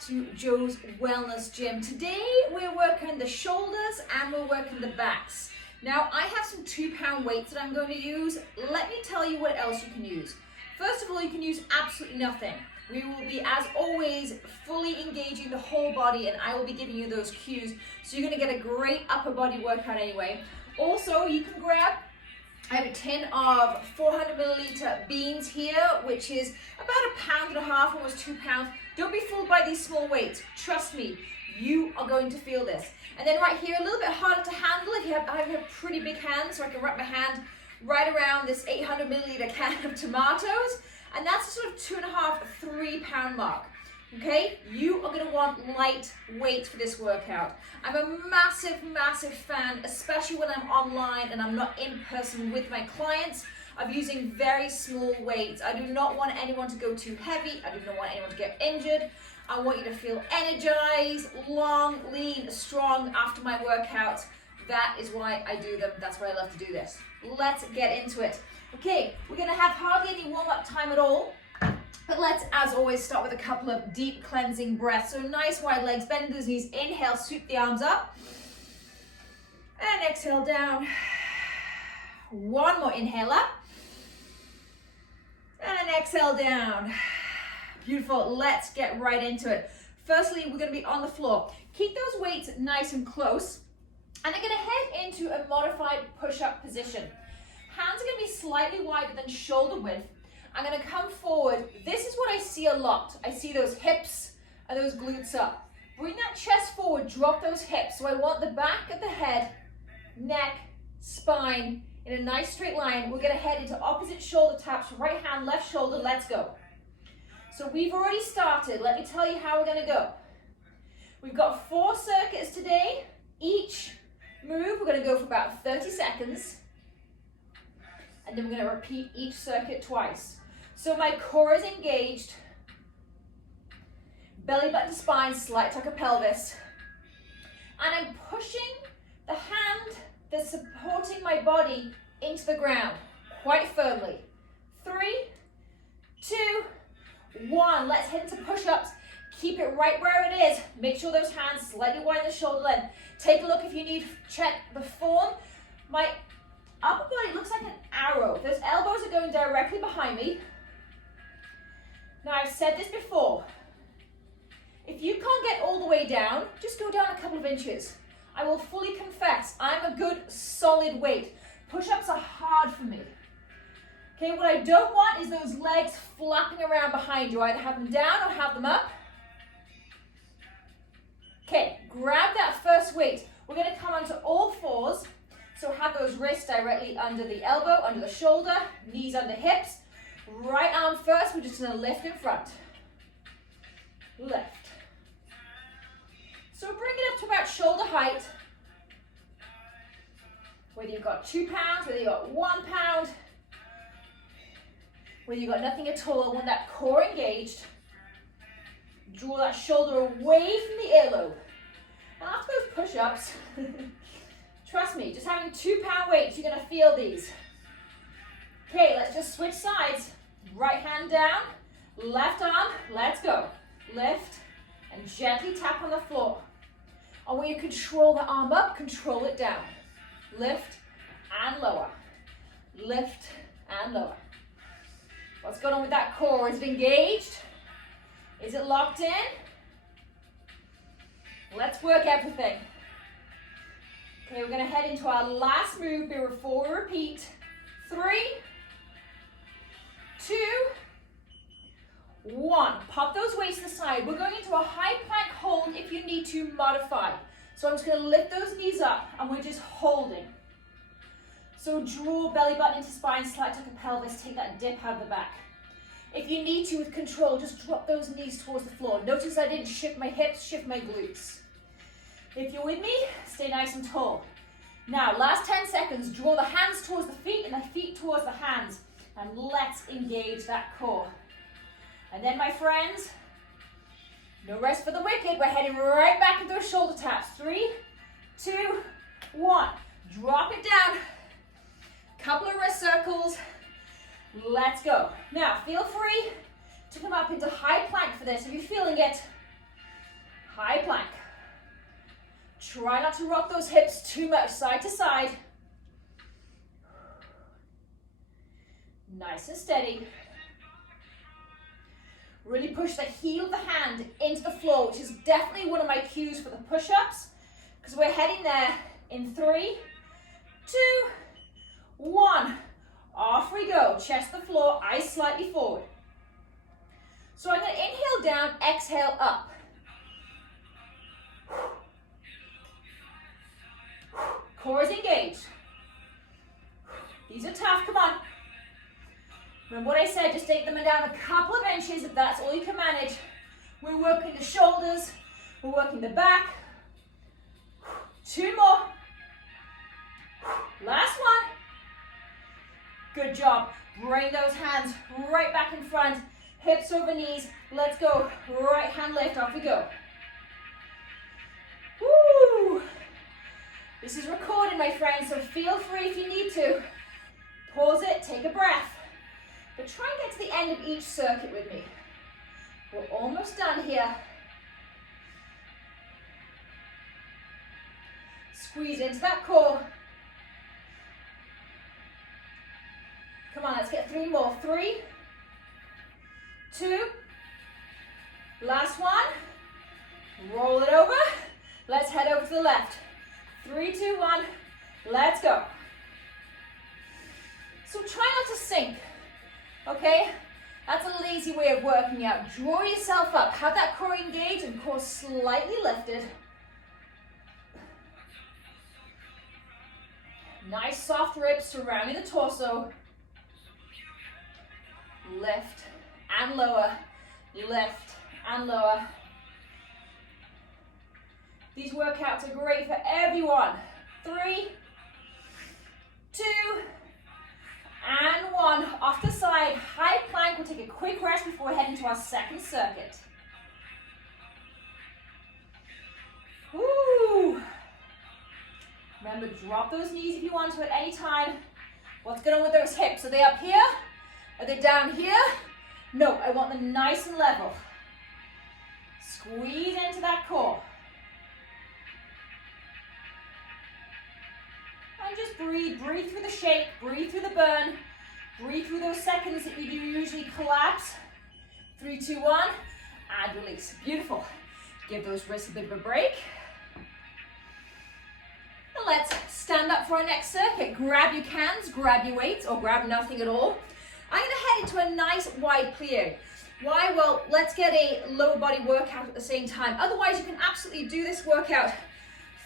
back to Joe's Wellness Gym. Today we're working the shoulders and we're working the backs. Now I have some 2-pound weights that I'm going to use. Let me tell you what else you can use. First of all, you can use absolutely nothing. We will be, as always, fully engaging the whole body, and I will be giving you those cues. So you're going to get a great upper body workout anyway. Also, you can grab, I have a tin of 400 milliliter beans here, which is about 1.5 pounds, almost 2 pounds. Don't be fooled by these small weights. Trust me, you are going to feel this. And then right here, a little bit harder to handle if I have pretty big hands, so I can wrap my hand right around this 800 milliliter can of tomatoes. And that's a sort of 2.5, 3 pound mark. Okay, you are going to want light weights for this workout. I'm a massive, massive fan, especially when I'm online and I'm not in person with my clients, of using very small weights. I do not want anyone to go too heavy. I do not want anyone to get injured. I want you to feel energized, long, lean, strong after my workouts. That is why I do them. That's why I love to do this. Let's get into it. Okay, we're going to have hardly any warm-up time at all. But let's, as always, start with a couple of deep cleansing breaths. So nice wide legs, bend those knees, inhale, sweep the arms up. And exhale down. One more inhale up. And exhale down. Beautiful, let's get right into it. Firstly, we're gonna be on the floor. Keep those weights nice and close. And I'm gonna head into a modified push-up position. Hands are gonna be slightly wider than shoulder width. I'm gonna come forward. This is what I see a lot. I see those hips and those glutes up. Bring that chest forward, drop those hips. So I want the back of the head, neck, spine in a nice straight line. We're gonna head into opposite shoulder taps, right hand, left shoulder, let's go. So we've already started. Let me tell you how we're gonna go. We've got 4 circuits today. Each move, we're gonna go for about 30 seconds. And then we're gonna repeat each circuit twice. So my core is engaged, belly button to spine, slight tuck of pelvis. And I'm pushing the hand that's supporting my body into the ground quite firmly. 3, 2, 1. Let's head into push-ups. Keep it right where it is. Make sure those hands slightly wide the shoulder length. Take a look if you need, check the form. My upper body looks like an arrow. Those elbows are going directly behind me. Now, I've said this before. If you can't get all the way down, just go down a couple of inches. I will fully confess, I'm a good solid weight. Push-ups are hard for me. Okay, what I don't want is those legs flapping around behind you. Either have them down or have them up. Okay, grab that first weight. We're gonna come onto all fours. So have those wrists directly under the elbow, under the shoulder, knees under hips. Right arm first, we're just gonna lift in front. Lift. So bring it up to about shoulder height. Whether you've got 2 pounds, whether you've got 1 pound, whether you've got nothing at all, I want that core engaged. Draw that shoulder away from the earlobe. And after those push-ups, trust me, just having 2-pound weights, you're gonna feel these. Okay, let's just switch sides. Right hand down, left arm, let's go. Lift and gently tap on the floor. I want you to control the arm up, control it down. Lift and lower. Lift and lower. What's going on with that core? Is it engaged? Is it locked in? Let's work everything. Okay, we're gonna head into our last move before we repeat. 3, 2, 1. Pop those weights to the side. We're going into a high plank hold if you need to modify. So I'm just gonna lift those knees up and we're just holding. So draw belly button into spine, slight tuck of pelvis, take that dip out of the back. If you need to, with control, just drop those knees towards the floor. Notice I didn't shift my hips, shift my glutes. If you're with me, stay nice and tall. Now, last 10 seconds, draw the hands towards the feet and the feet towards the hands. And let's engage that core. And then, my friends, no rest for the wicked. We're heading right back into those shoulder taps. 3, 2, 1. Drop it down. Couple of wrist circles. Let's go. Now, feel free to come up into high plank for this. If you're feeling it, high plank. Try not to rock those hips too much side to side. Nice and steady. Really push the heel of the hand into the floor, which is definitely one of my cues for the push-ups, because we're heading there in 3, 2, 1. Off we go. Chest to the floor, eyes slightly forward. So I'm going to inhale down, exhale up. Core is engaged. These are tough, come on. Remember what I said, just take them down a couple of inches if that's all you can manage. We're working the shoulders, we're working the back. 2 more. Last one. Good job. Bring those hands right back in front, hips over knees. Let's go. Right hand lift, off we go. Woo! This is recorded, my friends, so feel free if you need to. Pause it, take a breath. But try and get to the end of each circuit with me. We're almost done here. Squeeze into that core. Come on, let's get 3 more. 3, 2, last one. Roll it over. Let's head over to the left. 3, 2, 1, let's go. So try not to sink. Okay, that's a lazy way of working out. Draw yourself up, have that core engaged and core slightly lifted. Nice soft ribs surrounding the torso. Lift and lower, lift and lower. These workouts are great for everyone. 3, 2, and 1. Off the side, high plank. We'll take a quick rest before we head into our second circuit. Woo! Remember, drop those knees if you want to at any time. What's going on with those hips? Are they up here? Are they down here? No, I want them nice and level. Squeeze into that core. And just breathe. Breathe through the shake. Breathe through the burn. Breathe through those seconds that you do usually collapse. 3, 2, 1. And release. Beautiful. Give those wrists a bit of a break. And let's stand up for our next circuit. Grab your cans, grab your weights, or grab nothing at all. I'm going to head into a nice wide plie. Why? Well, let's get a lower body workout at the same time. Otherwise, you can absolutely do this workout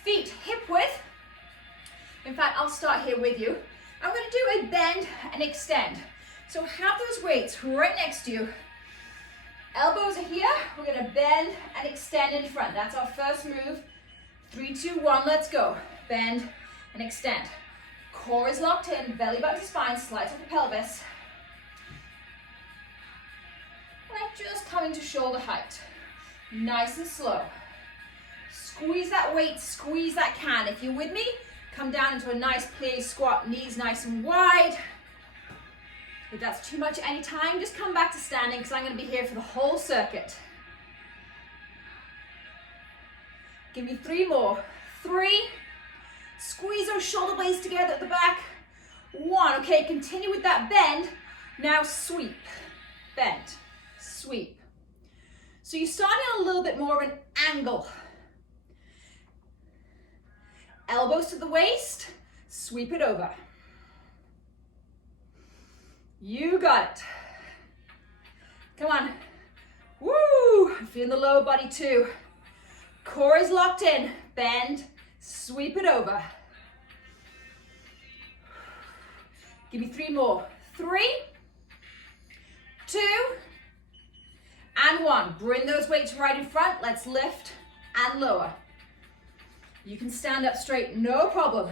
feet hip width. In fact, I'll start here with you. I'm going to do a bend and extend. So have those weights right next to you. Elbows are here. We're going to bend and extend in front. That's our first move. 3, 2, 1, let's go. Bend and extend. Core is locked in, belly button to spine, slides off the pelvis. And I'm just coming to shoulder height. Nice and slow. Squeeze that weight, squeeze that can. If you're with me, come down into a nice plie squat, knees nice and wide. If that's too much at any time, just come back to standing because I'm going to be here for the whole circuit. Give me 3 more. 3. Squeeze those shoulder blades together at the back. 1. Okay, continue with that bend. Now sweep. Bend. Sweep. So you're starting on a little bit more of an angle. Elbows to the waist. Sweep it over. You got it. Come on. Woo! I'm feeling the lower body too. Core is locked in. Bend. Sweep it over. Give me 3 more. 3, 2, and 1. Bring those weights right in front. Let's lift and lower. You can stand up straight, no problem.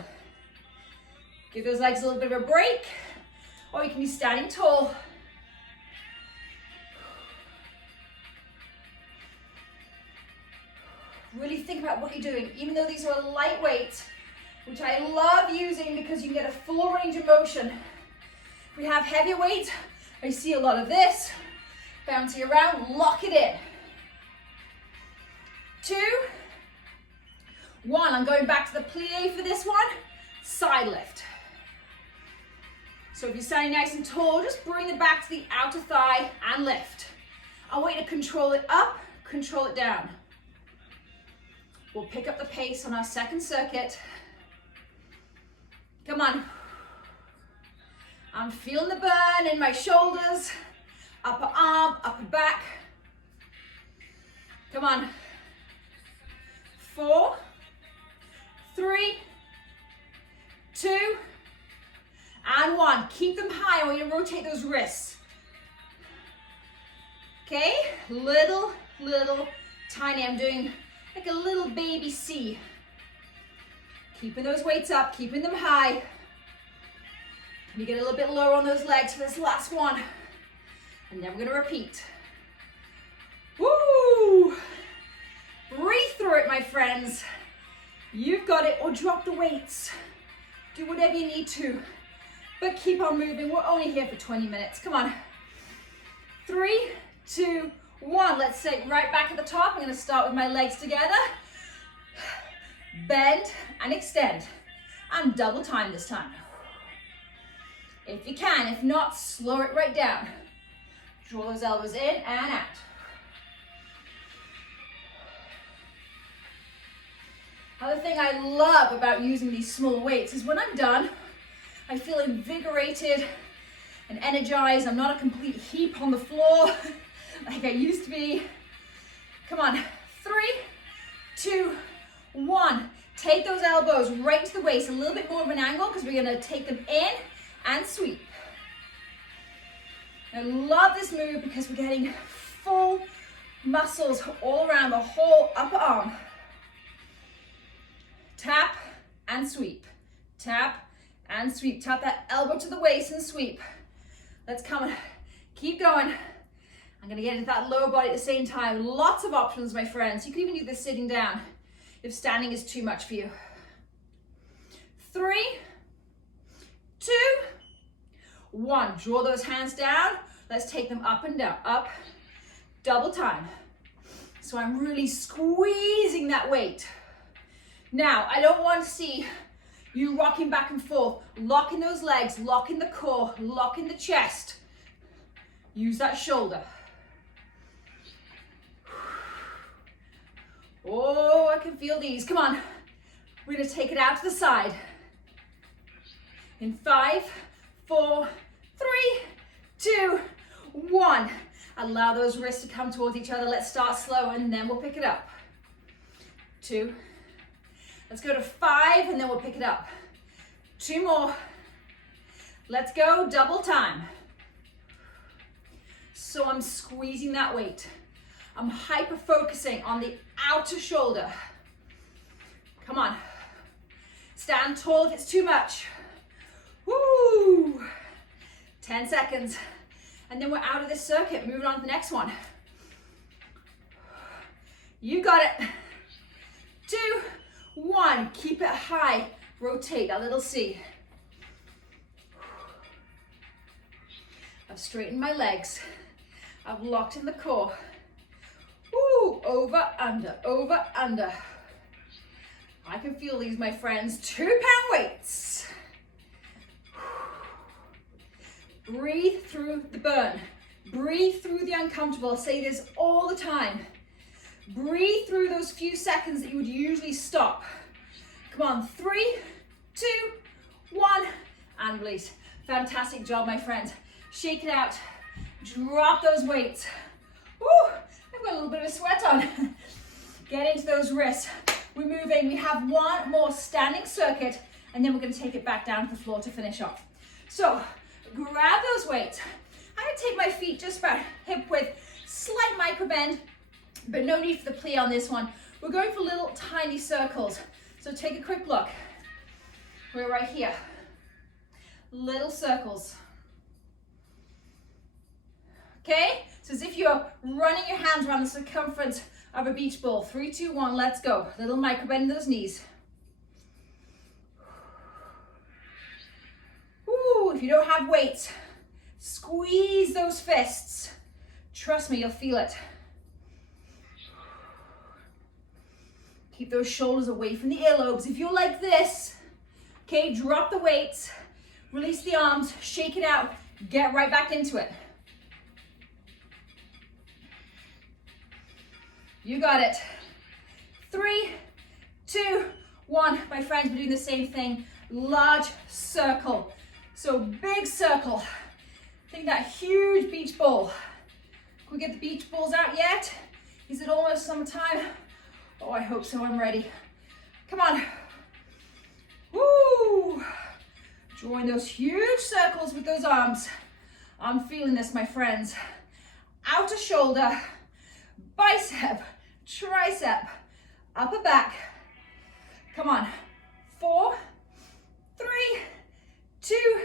Give those legs a little bit of a break, or you can be standing tall. Really think about what you're doing, even though these are lightweight, which I love using because you can get a full range of motion. If we have heavier weights, I see a lot of this, bouncing around, lock it in. 2, 1. I'm going back to the plie for this one. Side lift. So if you're standing nice and tall, just bring it back to the outer thigh and lift. I want you to control it up, control it down. We'll pick up the pace on our second circuit. Come on. I'm feeling the burn in my shoulders, upper arm, upper back. Come on. 4, 3, 2, and 1. Keep them high. I want you to rotate those wrists. Okay, little, tiny. I'm doing like a little baby C. Keeping those weights up, keeping them high. You get a little bit lower on those legs for this last one. And then we're gonna repeat. Woo! Breathe through it, my friends. You've got it, or drop the weights. Do whatever you need to, but keep on moving. We're only here for 20 minutes. Come on. 3, 2, 1. Let's sit right back at the top. I'm gonna start with my legs together. Bend and extend. And double time this time. If you can, if not, slow it right down. Draw those elbows in and out. Another thing I love about using these small weights is when I'm done, I feel invigorated and energized. I'm not a complete heap on the floor like I used to be. Come on, 3, 2, 1. Take those elbows right to the waist, a little bit more of an angle because we're gonna take them in and sweep. I love this move because we're getting full muscles all around the whole upper arm. Tap and sweep. Tap and sweep. Tap that elbow to the waist and sweep. Let's come and keep going. I'm gonna get into that lower body at the same time. Lots of options, my friends. You can even do this sitting down if standing is too much for you. 3, 2, 1. Draw those hands down. Let's take them up and down. Up, double time. So I'm really squeezing that weight. Now, I don't want to see you rocking back and forth, locking those legs, locking the core, locking the chest. Use that shoulder. Oh, I can feel these. Come on. We're going to take it out to the side. In 5, 4, 3, 2, 1. Allow those wrists to come towards each other. Let's start slow and then we'll pick it up. 2. Let's go to 5 and then we'll pick it up. 2 more. Let's go, double time. So I'm squeezing that weight. I'm hyper focusing on the outer shoulder. Come on. Stand tall if it's too much. Woo! 10 seconds. And then we're out of this circuit. Moving on to the next one. You got it. 2, 1. Keep it high. Rotate that little C. I've straightened my legs. I've locked in the core. Woo! Over, under, over, under. I can feel these, my friends. 2-pound weights. Breathe through the burn. Breathe through the uncomfortable. I say this all the time. Breathe through those few seconds that you would usually stop. Come on, 3, 2, 1, and release. Fantastic job, my friends. Shake it out. Drop those weights. Woo! I've got a little bit of a sweat on. Get into those wrists. We're moving. We have one more standing circuit, and then we're going to take it back down to the floor to finish off. So, grab those weights. I'm going to take my feet just about hip width, slight micro bend, but no need for the plie on this one. We're going for little tiny circles. So take a quick look. We're right here. Little circles. Okay? So as if you're running your hands around the circumference of a beach ball. 3, 2, 1, let's go. Little micro bend in those knees. Ooh, if you don't have weights, squeeze those fists. Trust me, you'll feel it. Keep those shoulders away from the earlobes. If you're like this, okay, drop the weights, release the arms, shake it out, get right back into it. You got it. 3, 2, 1. My friends, we're doing the same thing. Large circle. So big circle. Think that huge beach ball. Can we get the beach balls out yet? Is it almost summertime? Oh, I hope so. I'm ready. Come on. Woo! Drawing those huge circles with those arms. I'm feeling this, my friends. Outer shoulder, bicep, tricep, upper back. Come on. 4, 3, 2,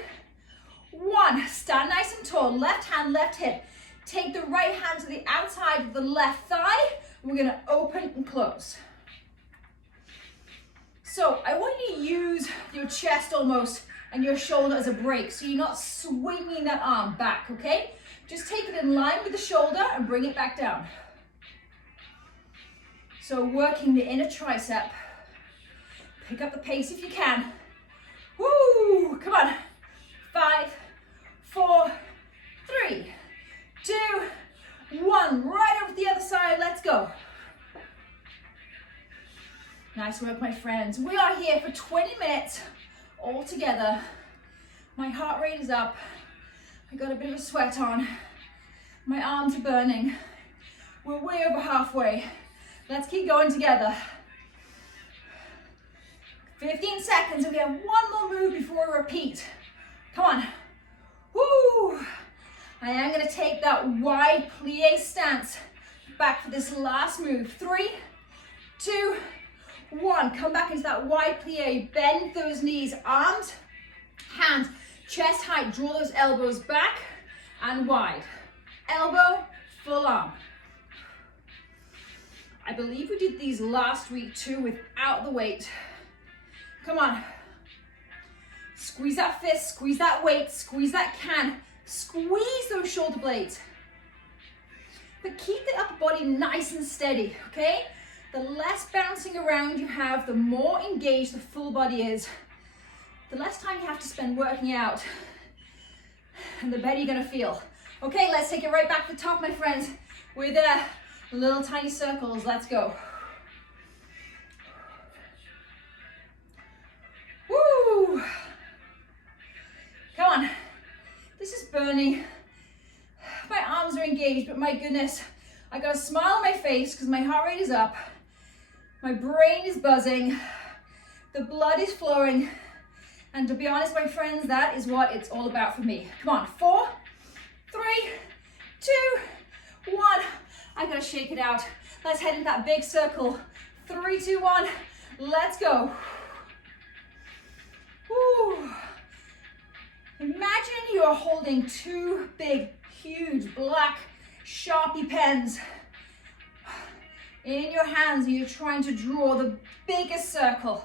1. Stand nice and tall. Left hand, left hip. Take the right hand to the outside of the left thigh. We're going to open and close. So I want you to use your chest almost and your shoulder as a break, so you're not swinging that arm back, okay? Just take it in line with the shoulder and bring it back down. So working the inner tricep. Pick up the pace if you can. Woo! Come on. 5, 4, 3, 2, 1. Right over to the other side. Let's go. Nice work, my friends. We are here for 20 minutes all together. My heart rate is up. I got a bit of a sweat on. My arms are burning. We're way over halfway. Let's keep going together. 15 seconds and we have one more move before we repeat. Come on. Woo! I am going to take that wide plie stance back for this last move. 3, 2, 1. Come back into that wide plie. Bend those knees, arms, hands, chest height. Draw those elbows back and wide. Elbow, full arm. I believe we did these last week too without the weight. Come on. Squeeze that fist, squeeze that weight, squeeze that can. Squeeze those shoulder blades. But keep the upper body nice and steady, okay? The less bouncing around you have, the more engaged the full body is. The less time you have to spend working out, and the better you're gonna feel. Okay, let's take it right back to the top, my friends, with little tiny circles. Let's go. Woo! Come on. This is burning. My arms are engaged, but my goodness, I got a smile on my face because my heart rate is up. My brain is buzzing. The blood is flowing. And to be honest, my friends, that is what it's all about for me. Come on, 4, 3, 2, 1. I gotta shake it out. Let's head into that big circle. 3, 2, 1. Let's go. Woo. Imagine you are holding 2 big, huge, black Sharpie pens in your hands and you're trying to draw the biggest circle.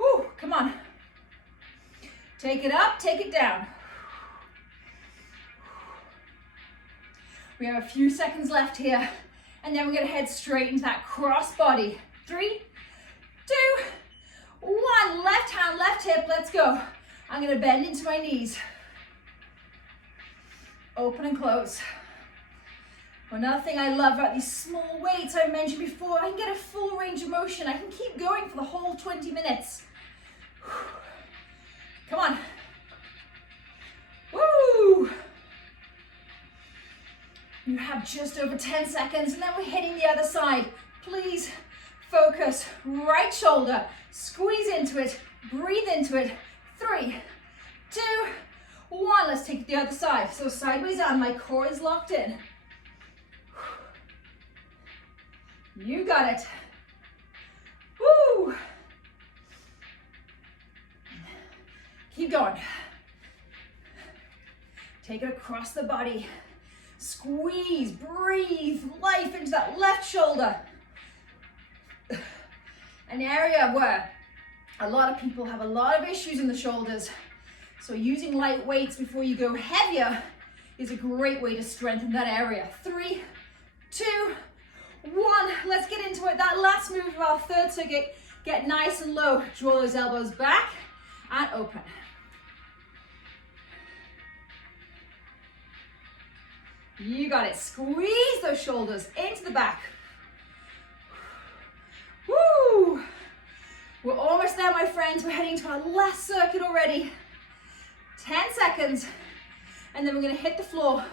Woo, come on. Take it up, take it down. We have a few seconds left here, and then we're gonna head straight into that cross body. 3, 2, 1. Left hand, left hip, let's go. I'm gonna bend into my knees. Open and close. Another thing I love about these small weights I mentioned before, I can get a full range of motion. I can keep going for the whole 20 minutes. Come on. Woo! You have just over 10 seconds and then we're hitting the other side. Please focus. Right shoulder. Squeeze into it. Breathe into it. 3, 2, 1. Let's take the other side. So sideways on. My core is locked in. You got it. Woo! Keep going. Take it across the body. Squeeze, breathe life into that left shoulder. An area where a lot of people have a lot of issues in the shoulders. So using light weights before you go heavier is a great way to strengthen that area. 3, 2, 1. Let's get into it. That that last move of our third circuit, get nice and low. Draw those elbows back and open. You got it. Squeeze those shoulders into the back. Woo! We're almost there, my friends. We're heading to our last circuit already. 10 seconds, and then we're gonna hit the floor.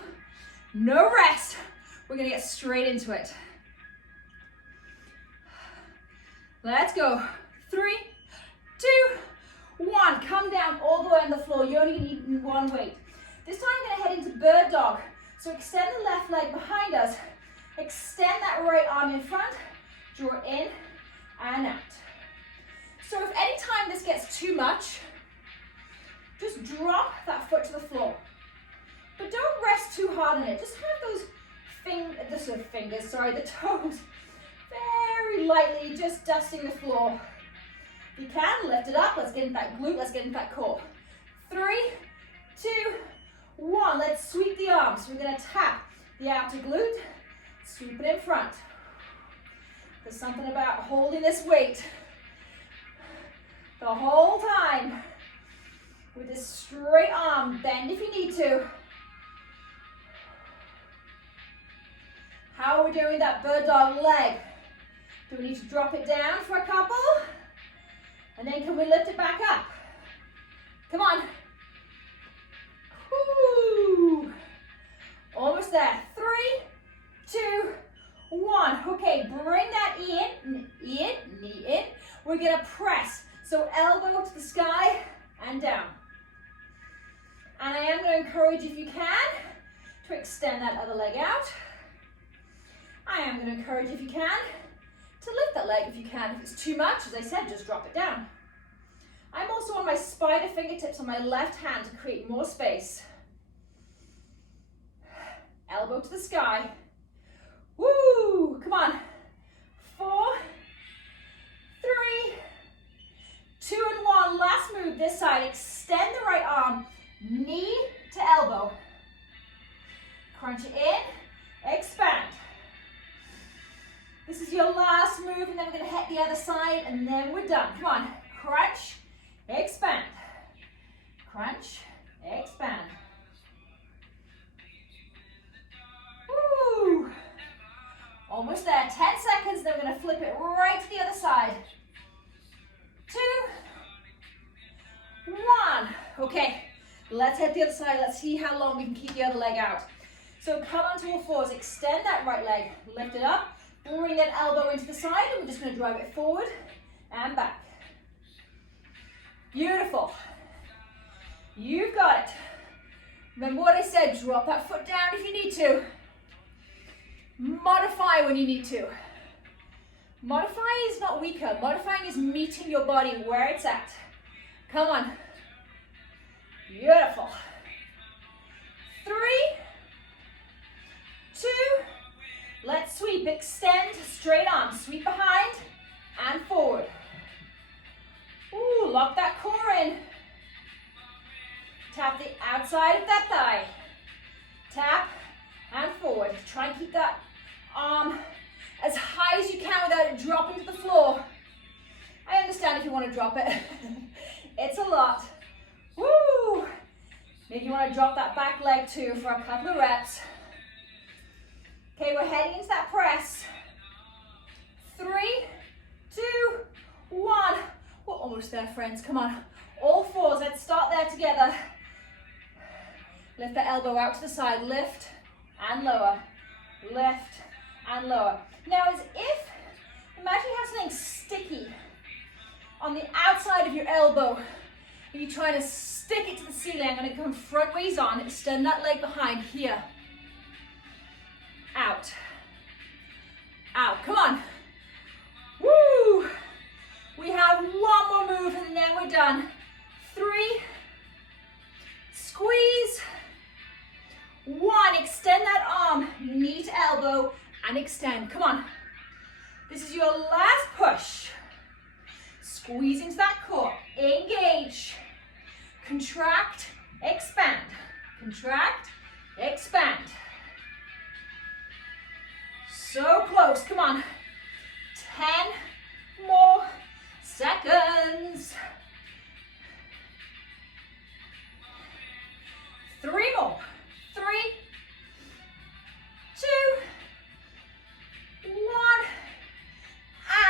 No rest. We're gonna get straight into it. Let's go. 3, 2, 1. Come down all the way on the floor. You only need one weight. This time I'm gonna head into bird dog. So extend the left leg behind us. Extend that right arm in front. Draw in and out. So if any time this gets too much, just drop that foot to the floor. But don't rest too hard on it. Just have those the toes very lightly, just dusting the floor. If you can, lift it up. Let's get into that glute. Let's get into that core. 3, 2, 1. Let's sweep the arms. We're going to tap the outer glute, sweep it in front. There's something about holding this weight the whole time with this straight arm. Bend if you need to. How are we doing that bird dog leg? Do we need to drop it down for a couple? And then can we lift it back up? Come on. Woo. Almost there. 3, 2, 1. Okay, bring that knee in. We're gonna press. So elbow to the sky and down. And I am gonna encourage you, if you can, to extend that other leg out. I am gonna encourage you, if you can, to lift that leg if you can. If it's too much, as I said, just drop it down. I'm also on my spider fingertips on my left hand to create more space. Elbow to the sky. Woo! Come on. 4, 3, 2 and 1. Last move this side. Extend the right arm, knee to elbow. Crunch it in, expand. This is your last move, and then we're going to hit the other side, and then we're done. Come on. Crunch, expand. Crunch, expand. Woo! Almost there. 10 seconds, then we're going to flip it right to the other side. 2, 1. Okay, let's hit the other side. Let's see how long we can keep the other leg out. So come onto all fours. Extend that right leg. Lift it up. Bring that elbow into the side, and we're just going to drive it forward and back. Beautiful. You've got it. Remember what I said, drop that foot down if you need to. Modify when you need to. Modifying is not weaker. Modifying is meeting your body where it's at. Come on. Beautiful. 3, 2, let's sweep. Extend, straight arm. Sweep behind and forward. Ooh, lock that core in. Tap the outside of that thigh. Tap and forward. Try and keep that arm as high as you can without it dropping to the floor. I understand if you want to drop it. It's a lot. Woo! Maybe you want to drop that back leg too for a couple of reps. Okay, we're heading into that press. 3, 2, 1. We're almost there, friends. Come on. All fours. Let's start there together. Lift the elbow out to the side. Lift and lower. Lift and lower. Now, as if, imagine you have something sticky on the outside of your elbow, and you're trying to stick it to the ceiling. I'm going to come front ways on. Extend that leg behind here. Out. Out. Come on. Woo! We have one more move, and then we're done. 3. Squeeze. 1. Extend that arm, knee to elbow, and extend. Come on. This is your last push. Squeeze into that core. Engage. Contract, expand. Contract, expand. So close. Come on. 10 more seconds. 3 more. 3, 2, 1,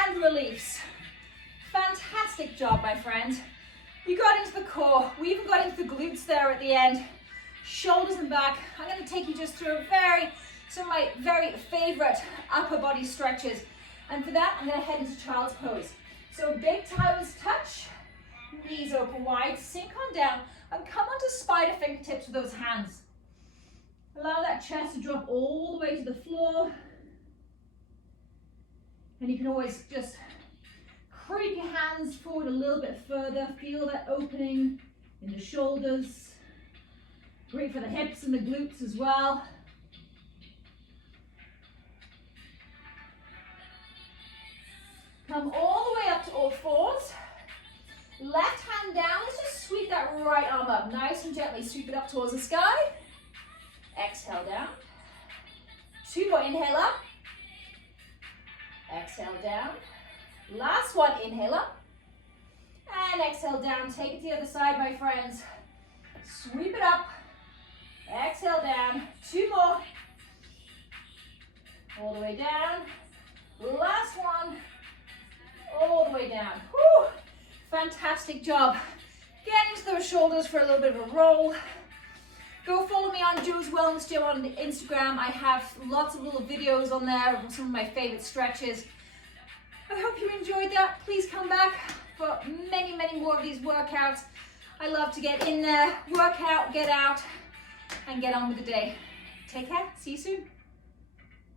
and release. Fantastic job, my friend. You got into the core. We even got into the glutes there at the end. Shoulders and back. I'm going to take you just through some of my very favorite upper body stretches. And for that, I'm going to head into child's pose. So big toes touch, knees open wide, sink on down, and come onto spider fingertips with those hands. Allow that chest to drop all the way to the floor. And you can always just creep your hands forward a little bit further. Feel that opening in the shoulders. Great for the hips and the glutes as well. Come all the way up to all fours. Left hand down. Let's just sweep that right arm up. Nice and gently sweep it up towards the sky. Exhale down. 2 more. Inhale up. Exhale down. Last one. Inhale up. And exhale down. Take it to the other side, my friends. Sweep it up. Exhale down. 2 more. All the way down. Last one. All the way down. Whew. Fantastic job. Get into those shoulders for a little bit of a roll. Go follow me on Joe's Wellness Gym on Instagram. I have lots of little videos on there of some of my favorite stretches. I hope you enjoyed that. Please come back for many, many more of these workouts. I love to get in there, work out, get out, and get on with the day. Take care. See you soon.